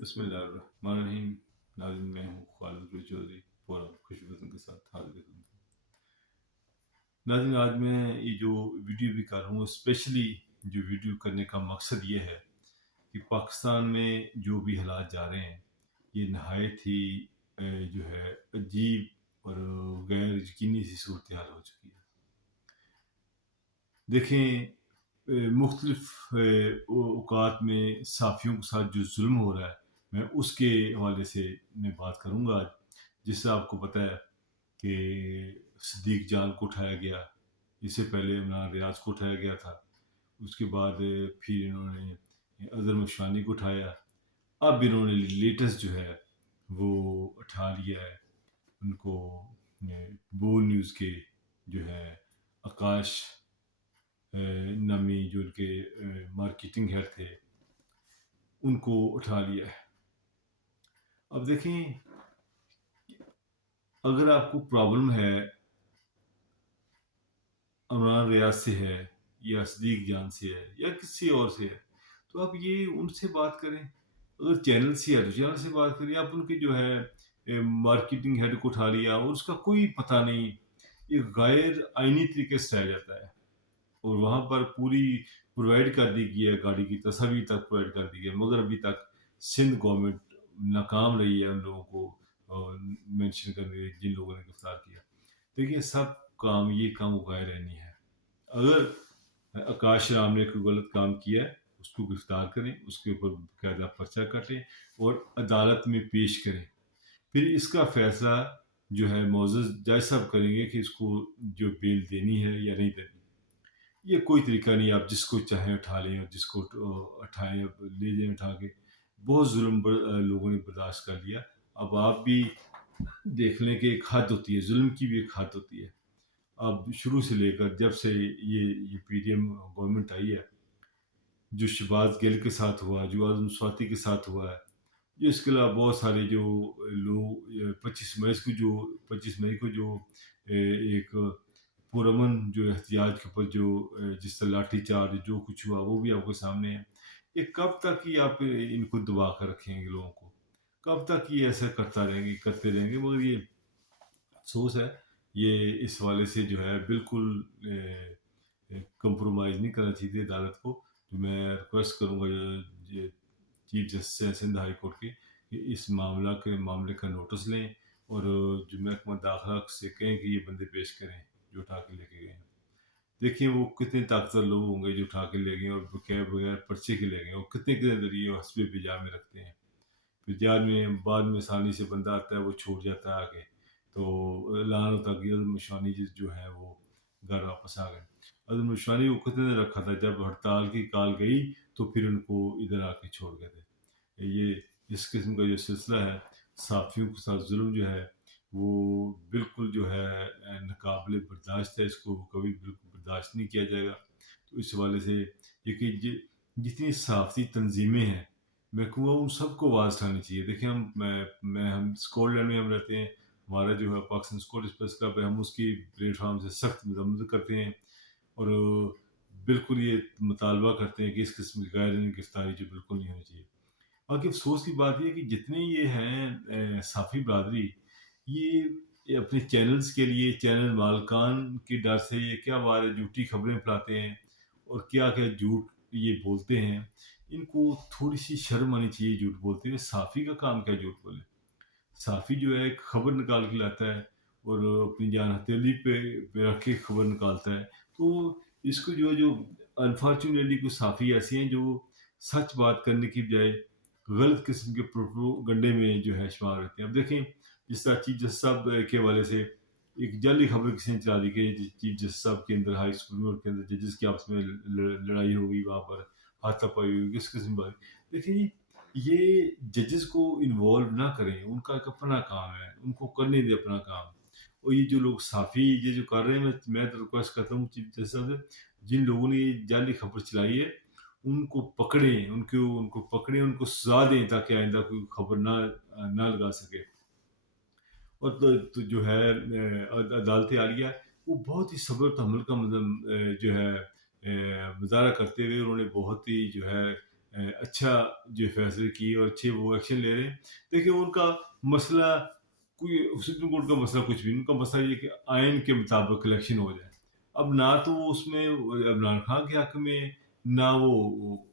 بسم اللہ الرحمن الرحیم۔ ناظرین، میں ہوں خالد رضوی چودھری، پورا خوشبدن کے ساتھ حاضر ہوں۔ ناظرین، آج میں یہ جو ویڈیو بھی کر رہا ہوں، اسپیشلی جو ویڈیو کرنے کا مقصد یہ ہے کہ پاکستان میں جو بھی حالات جا رہے ہیں، یہ نہایت ہی جو ہے عجیب اور غیر یقینی سی صورتحال ہو چکی ہے۔ دیکھیں، مختلف اوقات میں صحافیوں کے ساتھ جو ظلم ہو رہا ہے، میں اس کے حوالے سے میں بات کروں گا آج۔ جس سے آپ کو پتہ ہے کہ صدیق جان کو اٹھایا گیا، اس سے پہلے عمران ریاض کو اٹھایا گیا تھا، اس کے بعد پھر انہوں نے اظہر مشانی کو اٹھایا، اب انہوں نے لیٹسٹ جو ہے وہ اٹھا لیا ہے ان کو، بول نیوز کے جو ہے آکاش نامی جو ان کے مارکیٹنگ ہیڈ تھے، ان کو اٹھا لیا ہے۔ اب دیکھیں، اگر آپ کو پرابلم ہے عمران ریاض سے ہے یا صدیق جان سے ہے یا کسی اور سے ہے، تو آپ یہ ان سے بات کریں۔ اگر چینل سے ہے تو چینل سے بات کریں۔ آپ ان کے جو ہے مارکیٹنگ ہیڈ کو اٹھا لیا اور اس کا کوئی پتہ نہیں، ایک غیر آئینی طریقے سے آیا جاتا ہے، اور وہاں پر پوری پرووائڈ کر دی گئی ہے، گاڑی کی تصاویر تک پرووائڈ کر دی گئی ہے، مگر ابھی تک سندھ گورنمنٹ ناکام رہی ہے ان لوگوں کو مینشن کرنے، جن لوگوں نے گرفتار کیا۔ دیکھیے، سب کام یہ کام غیر آئینی ہے۔ اگر آکاش رام نے کوئی غلط کام کیا ہے، اس کو گرفتار کریں، اس کے اوپر باقاعدہ پرچہ کٹیں اور عدالت میں پیش کریں۔ پھر اس کا فیصلہ جو ہے معزز جج صاحب کریں گے کہ اس کو جو بیل دینی ہے یا نہیں دینی۔ یہ کوئی طریقہ نہیں، آپ جس کو چاہیں اٹھا لیں اور جس کو اٹھائیں لے جائیں اٹھا کے۔ بہت ظلم لوگوں نے برداشت کر لیا۔ اب آپ بھی دیکھ لیں کہ ایک حد ہوتی ہے، ظلم کی بھی ایک حد ہوتی ہے۔ اب شروع سے لے کر جب سے یہ پی ڈی ایم گورنمنٹ آئی ہے، جو شہباز گل کے ساتھ ہوا، جو اعظم سواتی کے ساتھ ہوا ہے، اس کے علاوہ بہت سارے جو لوگ 25 مئی کو جو ایک پرامن جو احتجاج کے اوپر جو جس طرح لاٹھی چارج جو کچھ ہوا، وہ بھی آپ کے سامنے ہے۔ یہ کب تک ہی آپ ان کو دبا کر رکھیں گے لوگوں کو؟ کب تک یہ ایسا کرتے رہیں گے؟ مگر یہ افسوس ہے، یہ اس والے سے جو ہے بالکل کمپرومائز نہیں کرنا چاہیے عدالت کو۔ تو میں ریکویسٹ کروں گا چیف جسٹس ہیں سندھ ہائی کورٹ کے، کہ اس معاملے کا نوٹس لیں اور جو محکمہ داخلہ سے کہیں کہ یہ بندے پیش کریں جو اٹھا کے لے کے گئے ہیں۔ دیکھیں وہ کتنے طاقتور لوگ ہوں گے جو اٹھا کے لے گئے اور بغیر پرچے کے لے گئے، اور کتنے ذریعے حسب بجا میں رکھتے ہیں۔ پھر جال میں بعد میں آسانی سے بندہ آتا ہے، وہ چھوٹ جاتا ہے آگے، تو اعلان ہوتا کہ اظہر مشانی جو ہے وہ گھر واپس آ گئے۔ اظہر مشانی کو کتنے نے رکھا تھا، جب ہڑتال کی کال گئی تو پھر ان کو ادھر آ کے چھوڑ گئے تھے۔ یہ اس قسم کا جو سلسلہ ہے، صحافیوں کے ساتھ ظلم جو ہے، وہ بالکل جو ہے ناقابل برداشت ہے۔ اس کو کبھی بالکل برداشت نہیں کیا جائے گا۔ تو اس حوالے سے یہ کہ جتنی صحافتی تنظیمیں ہیں، میں کہوں گا ان سب کو آواز اٹھانی چاہیے۔ دیکھیں، ہم اسکاٹ لینڈ میں ہم رہتے ہیں، ہمارا جو ہے پاکستان اسکاٹش پریس کلب ہے، ہم اس کی پلیٹ فارم سے سخت مذمت کرتے ہیں اور بالکل یہ مطالبہ کرتے ہیں کہ اس قسم کی غیر گرفتاری جو بالکل نہیں ہونی چاہیے۔ باقی افسوس کی بات یہ ہے کہ جتنے یہ ہیں صحافی برادری، یہ اپنے چینلز کے لیے، چینل مالکان کے ڈر سے یہ کیا بات ہے جھوٹی خبریں پھیلاتے ہیں اور کیا جھوٹ یہ بولتے ہیں۔ ان کو تھوڑی سی شرم آنی چاہیے جھوٹ بولتے ہیں۔ صحافی کا کام کیا جھوٹ بولے؟ صحافی جو ہے ایک خبر نکال کے لاتا ہے اور اپنی جان ہتھیلی پہ رکھ کے خبر نکالتا ہے۔ تو اس کو جو انفارچونیٹلی کچھ صحافی ایسے ہیں جو سچ بات کرنے کی بجائے غلط قسم کے پروپیگنڈے میں جو ہے شمار ہوتے ہیں۔ اب دیکھیں، جس طرح چیف جسٹس صاحب کے حوالے سے ایک جعلی خبر کسی نے چلا دی کہ چیف جسٹس صاحب کے اندر ہائی سپریم کورٹ کے اندر ججز کی آپس میں لڑائی ہو گئی، وہاں پر ہاتھا پائی ہوئی، کس قسم کی بات۔ دیکھیں، یہ ججز کو انوالو نہ کریں، ان کا ایک اپنا کام ہے، ان کو کرنے دیں اپنا کام۔ اور یہ جو لوگ صحافی یہ جو کر رہے ہیں، میں تو ریکویسٹ کرتا ہوں چیف جسٹس صاحب سے، جن لوگوں نے یہ جعلی خبر چلائی ہے ان کو پکڑیں، ان کو پکڑیں، ان کو سزا دیں تاکہ آئندہ کوئی خبر نہ لگا سکے۔ اور تو جو ہے عدالت عالیہ، وہ بہت ہی صبر و تحمل کا جو ہے مظاہرہ کرتے ہوئے انہوں نے بہت ہی جو ہے अच्छा जो फैसले किए और अच्छे वो एक्शन ले रहे हैं। देखिए उनका मसला कोई सुप्रीम कोर्ट का मसला कुछ भी नहीं, उनका मसला ये कि आइन के मुताबिक इलेक्शन हो जाए। अब ना तो वो उसमें इमरान खान के हक में, ना वो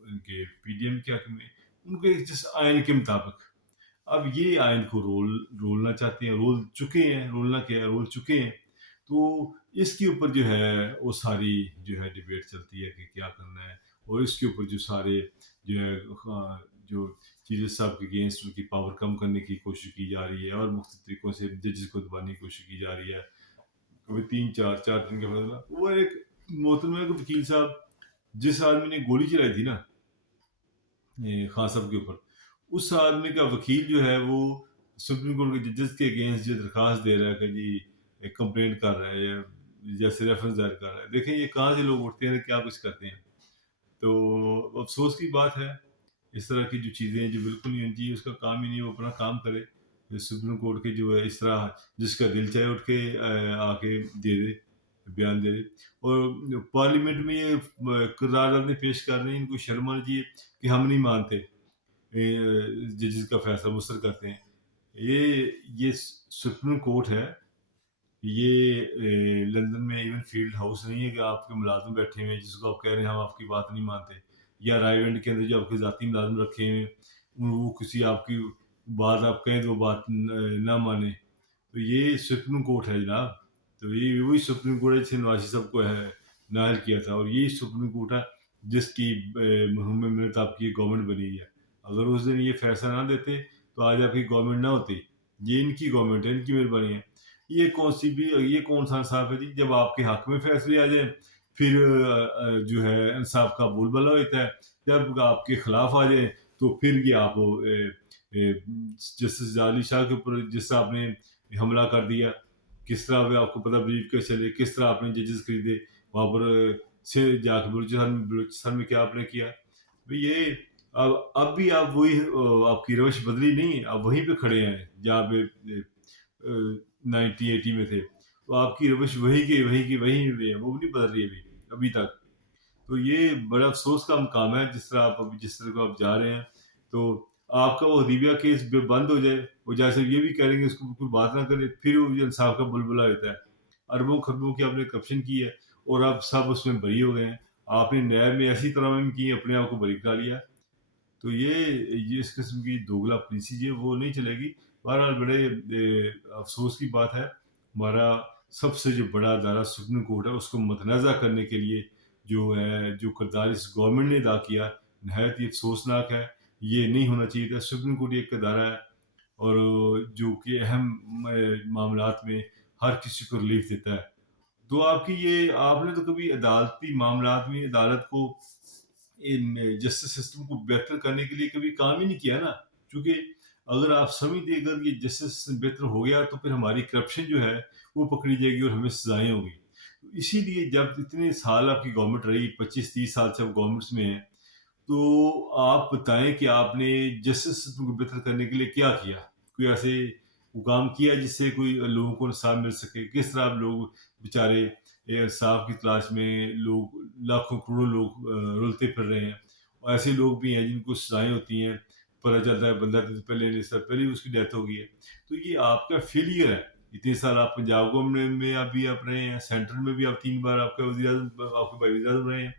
उनके पीडीएम के हक में, उनके जिस आइन के मुताबिक। अब ये आयन को रोलना चाहते हैं, रोल चुके हैं, रोलना क्या है, रोल चुके हैं। तो इसके ऊपर जो है वो सारी जो है डिबेट चलती है कि क्या करना है, और इसके ऊपर जो सारे जो है जो चीज़ें सब के अगेंस्ट उनकी पावर कम करने की कोशिश की जा रही है, और मुख्तलिफ तरीकों से जजेस को दबाने की कोशिश की जा रही है। कभी तीन चार चार दिन के बाद वो एक मोहतरमा के वकील साहब, जिस आदमी ने गोली चलाई थी ना खान साहब के ऊपर, उस आदमी का वकील जो है वो सुप्रीम कोर्ट के जजेस के अगेंस्ट जो दरखास्त दे रहा है कि जी एक कंप्लेंट कर रहा है या जैसे रेफरेंस दायर कर रहा है। देखें ये कहाँ से लोग उठते हैं, क्या कुछ करते हैं। तो अफसोस की बात है, इस तरह की जो चीज़ें हैं जो बिल्कुल नहीं होनी चाहिए, उसका काम ही नहीं, वो अपना काम करे। ये सुप्रीम कोर्ट के जो है इस तरह जिसका दिल चाहे उठ के आके दे दे, बयान दे दे। और पार्लियामेंट में ये किरदार अपने पेश कर रहे हैं, इनको शर्म आनी चाहिए कि हम नहीं मानते जजेस का फैसला मुस्तर करते हैं। ये सुप्रीम कोर्ट है, ये लंदन में इवन फील्ड हाउस नहीं है कि आपके मुलाजिम बैठे हुए हैं जिसको आप कह रहे हैं हम आपकी बात नहीं मानते, या रायवेंड के अंदर जो आपके जाती मुलाजिम रखे हुए हैं वो किसी आपकी बात आप कहें तो वो बात ना माने। तो ये सुप्रीम कोर्ट है जनाब। तो ये वही सुप्रीम कोर्ट है जिसे नवाजी साहब को है नायल किया था, और यही सुप्रीम कोर्ट है जिसकी मरहूम मिन्नत आपकी गवर्नमेंट बनी है। अगर उस दिन ये फैसला ना देते तो आज आपकी गवर्नमेंट ना होती। ये इनकी गवर्नमेंट है, इनकी मेहरबानी है। ये कौन सा इंसाफ है जी, जब आपके हक में फैसले आ जाए फिर जो है इंसाफ का बोलबाला होता है, जब आपके खिलाफ आ जाए तो फिर ये आप जस्टिस जाली शाह के ऊपर जिस तरह आपने हमला कर दिया, किस तरह अभी आपको पता ब्रीफ के चले, किस तरह आपने जजेस खरीदे वहाँ पर से जाके बलूचिस्तान में क्या आपने किया। भाई ये अब भी आप वही आपकी रवश बदली नहीं है, आप वहीं पे खड़े हैं जहाँ पे 1980 में थे। तो आपकी रवश वही पे है, वो भी नहीं बदल रही अभी अभी तक। तो ये बड़ा अफ़सोस का मुकाम है, जिस तरह आप अभी जिस तरह को आप जा रहे हैं, तो आपका वो हदीबिया केस बंद हो जाए, वो जैसे ये भी करेंगे उसको कोई बात ना करे, फिर वो इंसाफ का बुलबुला होता है। अरबों-खरबों की आपने करप्शन की है और आप सब उसमें बरी हो गए हैं। आपने न्याय में ऐसी तरमीम की, अपने आप को बरी करा लिया। तो ये इस किस्म की दोगलापंती जो वो नहीं चलेगी। बहरहाल बड़े अफ़सोस की बात है, हमारा सबसे जो बड़ा अदारा सुप्रीम कोर्ट है, उसको मतनाज़ा करने के लिए जो है, जो किरदार इस गवर्नमेंट ने अदा किया, नहायत ही अफ़सोसनाक है। ये नहीं होना चाहिए था। सुप्रीम कोर्ट एक अदारा है और जो कि अहम मामलात में हर किसी को रिलीफ़ देता है। तो आपने तो कभी अदालती मामलात में अदालत को इन जस्टिस सिस्टम को बेहतर करने के लिए कभी काम ही नहीं किया ना। क्योंकि अगर आप समझते अगर ये जस्टिस सिस्टम बेहतर हो गया तो फिर हमारी करप्शन जो है वो पकड़ी जाएगी और हमें सजाएं होंगी। तो इसीलिए जब इतने साल आपकी गवर्नमेंट रही, 25-30 साल से आप गवर्नमेंट्स में हैं, तो आप बताएं कि आपने जस्टिस सिस्टम को बेहतर करने के लिए क्या किया? कोई ऐसे वो काम किया जिससे कोई लोगों को इंसाफ मिल सके? किस तरह आप लोग बेचारे इंसाफ की तलाश में लोग लाखों करोड़ों लोग रुलते फिर रहे हैं, और ऐसे लोग भी हैं जिनको सजाएँ होती हैं, पता चलता है बंदा तो पहले नहीं सर पहले ही उसकी डेथ हो गई है। तो ये आपका फेलियर है। इतने साल आप पंजाब गवर्नमेंट में अभी आप रहे हैं, सेंट्रल में भी आप 3 बार आपका वज़ीर-ए-आज़म आपके भाई वज़ीर-ए-आज़म रहे हैं।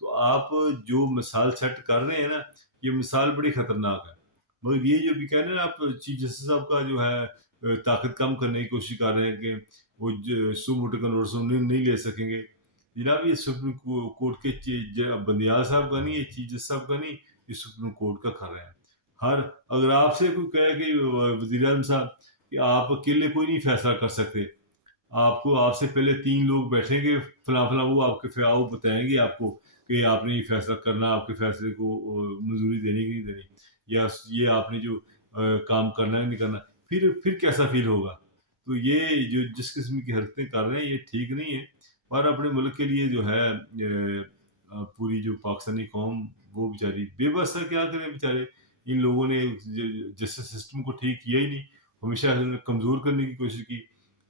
तो आप जो मिसाल सेट कर रहे हैं ना, ये मिसाल बड़ी खतरनाक है। मगर ये जो भी कह रहे हैं ना आप, चीफ जस्टिस साहब का जो है ताकत कम करने की कोशिश कर रहे हैं कि वो सू मोटो का नोटिस नहीं नहीं ले सकेंगे। जनाब ये सुप्रीम कोर्ट के बंदियाल साहब का नहीं, ये चीफ जस्टिस साहब का नहीं, ये सुप्रीम कोर्ट का कर रहे हैं। हर अगर आपसे कोई कहे कि वज़ीर आज़म साहब कि आप अकेले कोई नहीं फैसला कर सकते, आपको आपसे पहले 3 लोग बैठेंगे फलाँ-फलाँ, वो आपके वो बताएँगे आपको कि आपने ये फैसला करना, आपके फैसले को मंज़ूरी देनी कि नहीं देनी, या ये आपने जो काम करना है नहीं करना। फिर कैसा फ़ील होगा? तो ये जो जिस किस्म की हरकतें कर रहे हैं ये ठीक नहीं है, और अपने मुल्क के लिए जो है पूरी जो पाकिस्तानी कौम वो बेचारी बेबस है, क्या करें बेचारे। इन लोगों ने जस्टिस सिस्टम को ठीक किया ही नहीं, हमेशा इन्होंने कमज़ोर करने की कोशिश की।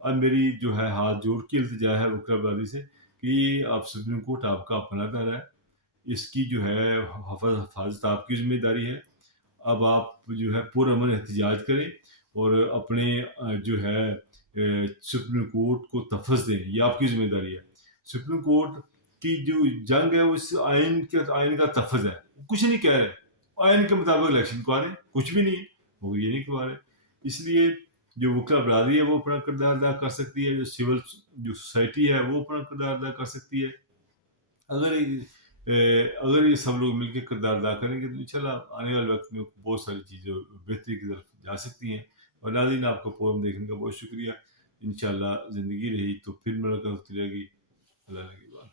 अब मेरी जो है हाथ जोड़ के इल्तिजा है वकला बरादरी से कि आप सुप्रीम कोर्ट आपका अपना घर है, اس کی جو ہے حفاظت آپ کی ذمہ داری ہے. اب آپ جو ہے پرامن احتجاج کریں اور اپنے جو ہے سپریم کورٹ کو تفویض دیں. یہ آپ کی ذمہ داری ہے. سپریم کورٹ کی جو جنگ ہے وہ اس آئین کا تفویض ہے. وہ کچھ نہیں کہہ رہے. آئین کے مطابق الیکشن کروا رہے ہیں. کچھ بھی نہیں ہے. وہ یہ نہیں کروا رہے. اس لیے جو وکلا برادری ہے وہ اپنا کردار ادا کر سکتی ہے. جو سول جو سوسائٹی ہے وہ اپنا کردار ادا کر سکتی ہے. اگر یہ سب لوگ مل کے کردار ادا کریں گے تو انشاءاللہ آنے والے وقت میں بہت ساری چیزیں بہتری کی طرف جا سکتی ہیں. اور ناظرین آپ کا پروگرام دیکھنے کا بہت شکریہ. انشاءاللہ زندگی رہی تو پھر ملاقات ہوتی رہے گی. اللہ نگہبان.